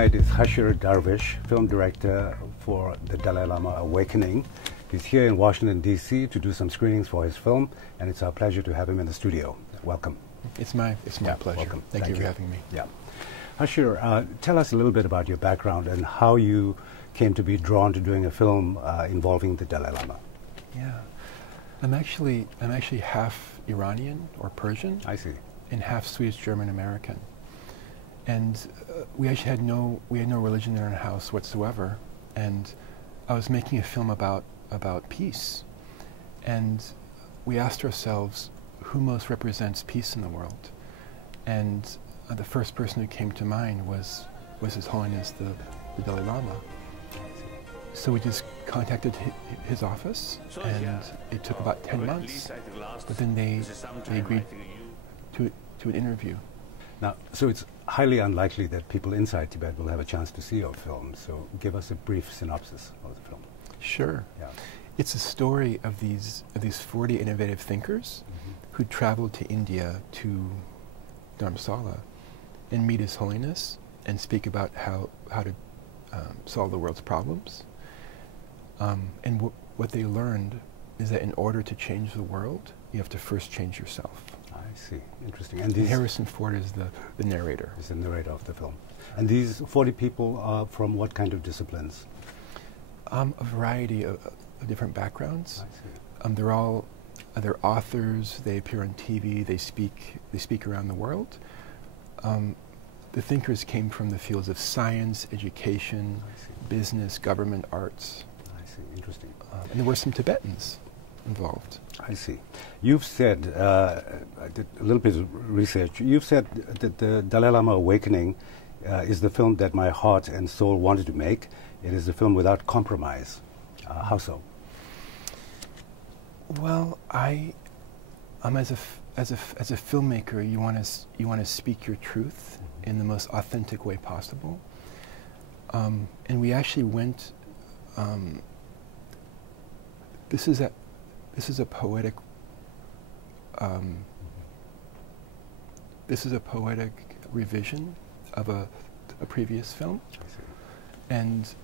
tonight is Khashyar Darvich, film director for the Dalai Lama Awakening. He's here in Washington, D.C. to do some screenings for his film, and it's our pleasure to have him in the studio. Welcome. It's my pleasure. Welcome. Thank you for having me. Yeah. Khashyar, tell us a little bit about your background and how you came to be drawn to doing a film involving the Dalai Lama. Yeah. I'm actually half Iranian or Persian. I see. And half Swedish German American. And we actually had no religion in our house whatsoever. And I was making a film about peace. And we asked ourselves, who most represents peace in the world? And the first person who came to mind was His Holiness the Dalai Lama. So we just contacted his office, and it took about 10 months. But then they agreed to an interview. Now, so it's highly unlikely that people inside Tibet will have a chance to see your film. So give us a brief synopsis of the film. Sure. Yeah. It's a story of these 40 innovative thinkers who traveled to India to Dharamsala and meet His Holiness and speak about how to solve the world's problems. And what they learned is that in order to change the world, you have to first change yourself. I see. Interesting. And Harrison Ford is the narrator. Is the narrator of the film. And these 40 people are from what kind of disciplines? A variety of different backgrounds. I see. They're authors. They appear on TV. They speak around the world. The thinkers came from the fields of science, education, business, government, arts. I see. Interesting. And there were some Tibetans involved. I see. You've said, I did a little bit of research, you've said that the Dalai Lama Awakening is the film that my heart and soul wanted to make. It is a film without compromise. How so? Well, as a filmmaker, you want to speak your truth in the most authentic way possible. And we actually went. This is a poetic. This is a poetic revision of a previous film, and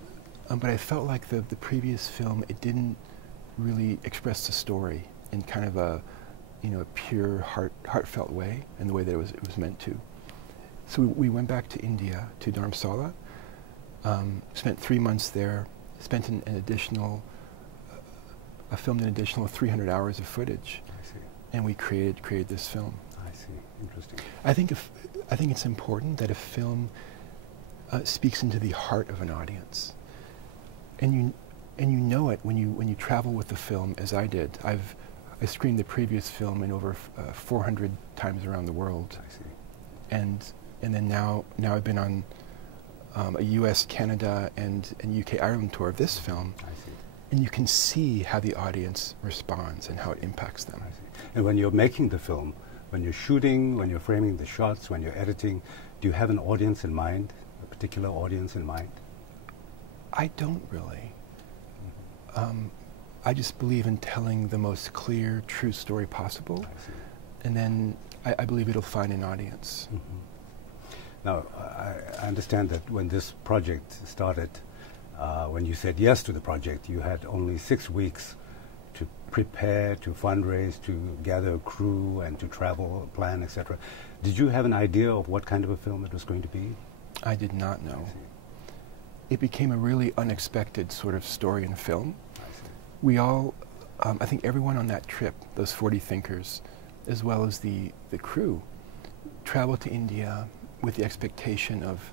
but I felt like the previous film, it didn't really express the story in kind of a pure heartfelt way, in the way that it was meant to. So we went back to India, to Dharamsala, spent 3 months there, spent I filmed an additional 300 hours of footage. I see. And we created this film. I see. Interesting. I think it's important that a film speaks into the heart of an audience, and you know it when you travel with the film, as I did. I screened the previous film in over 400 times around the world. I see. And then now I've been on a U.S., Canada, and UK, Ireland tour of this film. I see. And you can see how the audience responds and how it impacts them. I see. And when you're making the film, when you're shooting, when you're framing the shots, when you're editing, do you have an audience in mind, a particular audience in mind? I don't really. I just believe in telling the most clear, true story possible. I see. And then I believe it'll find an audience. Now, I understand that when this project started, when you said yes to the project, you had only 6 weeks to prepare, to fundraise, to gather a crew, and to travel, plan, etc. Did you have an idea of what kind of a film it was going to be? I did not know. It became a really unexpected sort of story and film. We all, I think everyone on that trip, those 40 thinkers, as well as the crew, traveled to India with the expectation of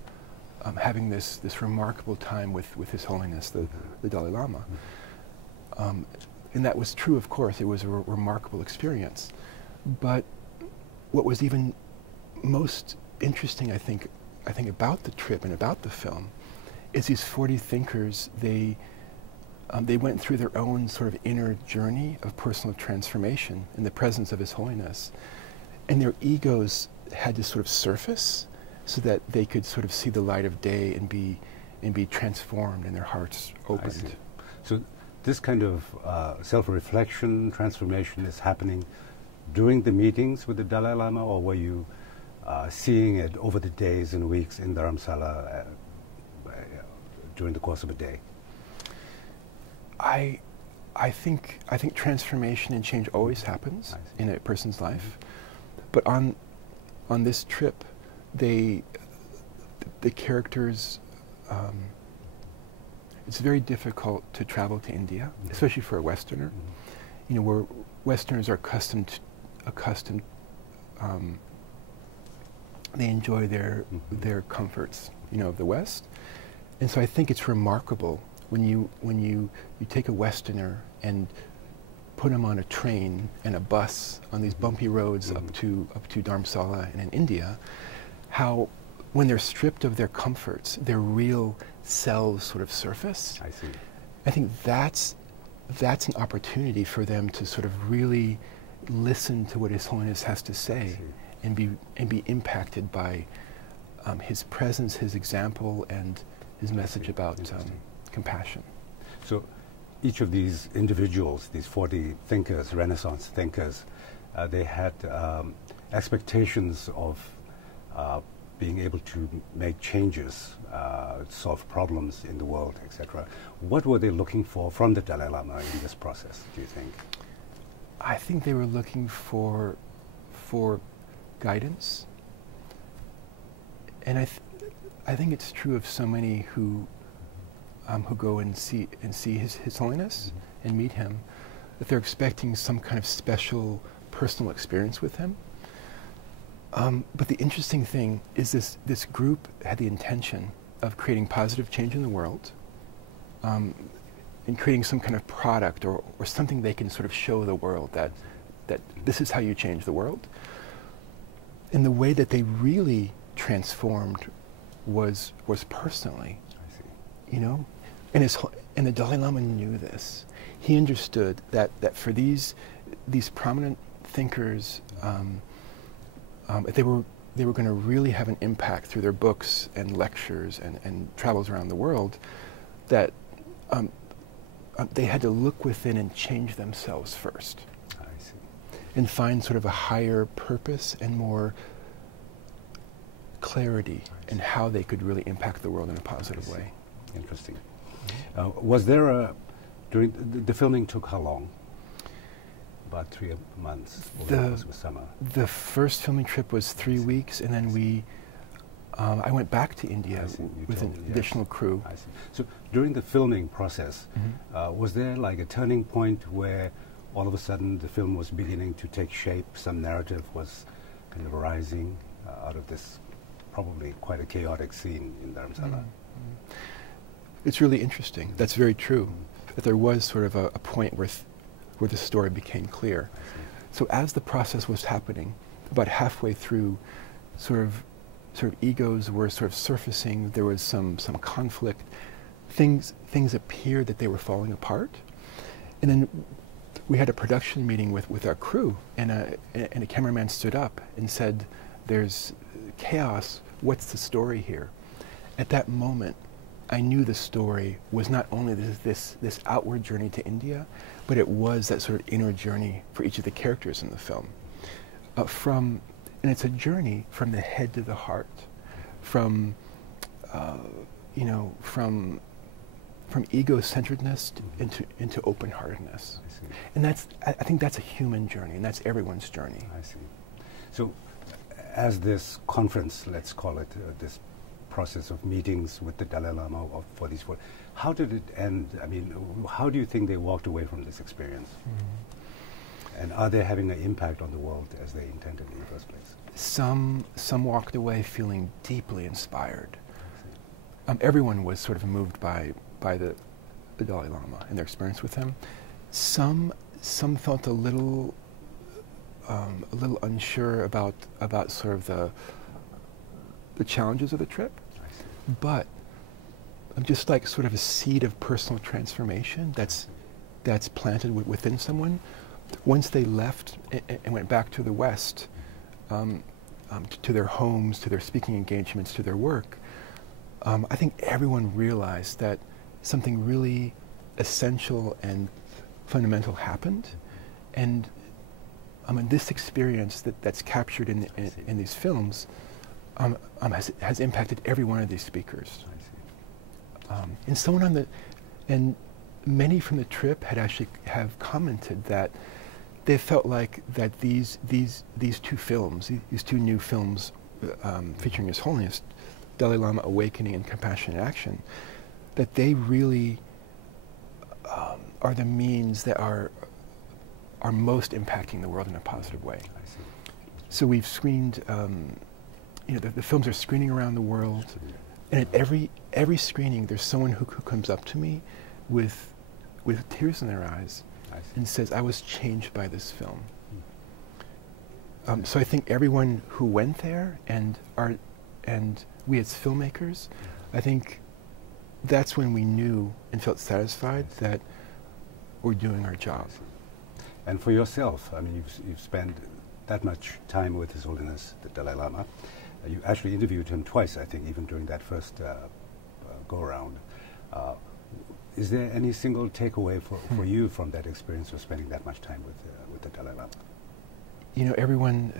having this remarkable time with His Holiness, the Dalai Lama. And that was true, of course. It was a remarkable experience. But what was even most interesting, I think about the trip and about the film, is these 40 thinkers, they went through their own sort of inner journey of personal transformation in the presence of His Holiness. And their egos had to sort of surface so that they could sort of see the light of day and be transformed and their hearts opened. I see. So this kind of self-reflection, transformation is happening during the meetings with the Dalai Lama, or were you seeing it over the days and weeks in Dharamsala during the course of a day? I think transformation and change always happens in a person's life, but on this trip, the characters. It's very difficult to travel to India, especially for a Westerner. You know, where Westerners are accustomed. They enjoy their comforts, you know, of the West, and so I think it's remarkable when you take a Westerner and put him on a train and a bus on these bumpy roads up to Dharamsala and in India, how when they're stripped of their comforts, their real selves sort of surface. I see. I think that's an opportunity for them to sort of really listen to what His Holiness has to say and be impacted by his presence, his example, and his message about compassion. So each of these individuals, these 40 thinkers, Renaissance thinkers, they had expectations of being able to make changes, solve problems in the world, etc. What were they looking for from the Dalai Lama in this process, do you think? I think they were looking for guidance. And I think it's true of so many who go and see His Holiness and meet him, that they're expecting some kind of special personal experience with him. But the interesting thing is this group had the intention of creating positive change in the world, and creating some kind of product or something they can sort of show the world that this is how you change the world. And the way that they really transformed was personally. I see. You know, and the Dalai Lama knew this. He understood that for these prominent thinkers, they were going to really have an impact through their books and lectures and travels around the world, that they had to look within and change themselves first. I see. And find sort of a higher purpose and more clarity in how they could really impact the world in a positive way. Interesting. Was there during the filming took how long? About 3 months. Or summer. The first filming trip was 3 weeks, and then I went back to India with an additional crew. I see. So during the filming process, was there like a turning point where all of a sudden the film was beginning to take shape, some narrative was kind of arising out of this probably quite a chaotic scene in Dharamsala? It's really interesting. That's very true. That there was sort of a point where the story became clear. So as the process was happening, about halfway through, sort of egos were sort of surfacing. There was some conflict. Things appeared that they were falling apart. And then we had a production meeting with our crew, and a cameraman stood up and said, "There's chaos. What's the story here?" At that moment, I knew the story was not only this outward journey to India, but it was that sort of inner journey for each of the characters in the film. And it's a journey from the head to the heart, from ego-centeredness into open-heartedness. And I think that's a human journey, and that's everyone's journey. I see. So, as this conference, let's call it, this process of meetings with the Dalai Lama for these four, how did it end? I mean, how do you think they walked away from this experience? And are they having an impact on the world as they intended in the first place? Some walked away feeling deeply inspired. Everyone was sort of moved by the Dalai Lama and their experience with him. Some felt a little unsure about sort of the challenges of the trip, but just like sort of a seed of personal transformation that's planted within someone. Once they left and went back to the West, to their homes, to their speaking engagements, to their work, I think everyone realized that something really essential and fundamental happened, and this experience that's captured in these films has impacted every one of these speakers. I And someone on the, and many from the trip had actually have commented that they felt like that these two films, these two new films featuring His Holiness, Dalai Lama Awakening and Compassionate Action, that they really are the means that are most impacting the world in a positive way. I see. So we've screened, the films are screening around the world, and at every screening, there's someone who comes up to me with tears in their eyes and says, "I was changed by this film." So I think everyone who went there and we as filmmakers, I think that's when we knew and felt satisfied that we're doing our job. And for yourself, I mean, you've spent that much time with His Holiness the Dalai Lama. You actually interviewed him twice, I think, even during that first go-around. Is there any single takeaway for you from that experience of spending that much time with the Dalai Lama? You know, everyone,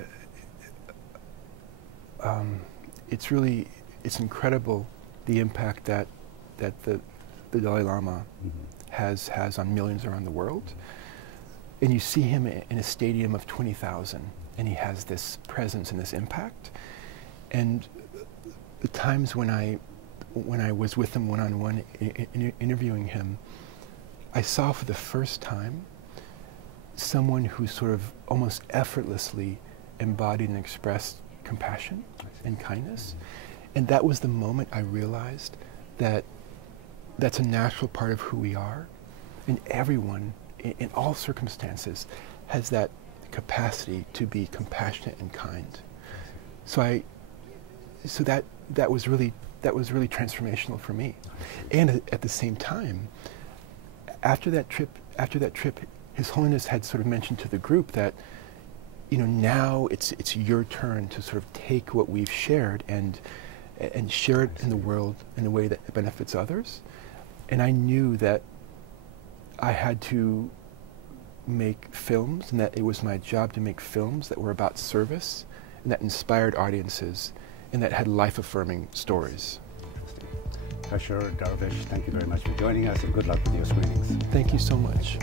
it's incredible the impact that the Dalai Lama has on millions around the world. And you see him in a stadium of 20,000, and he has this presence and this impact. And the times when I was with him one-on-one interviewing him, I saw for the first time someone who sort of almost effortlessly embodied and expressed compassion and kindness. And that was the moment I realized that that's a natural part of who we are. And everyone, in all circumstances, has that capacity to be compassionate and kind. So that was really transformational for me. And at the same time, after that trip, His Holiness had sort of mentioned to the group that, now it's your turn to sort of take what we've shared and share it in the world in a way that benefits others. And I knew that I had to make films, and that it was my job to make films that were about service and that inspired audiences and that had life-affirming stories. Khashyar Darvich, thank you very much for joining us, and good luck with your screenings. Thank you so much.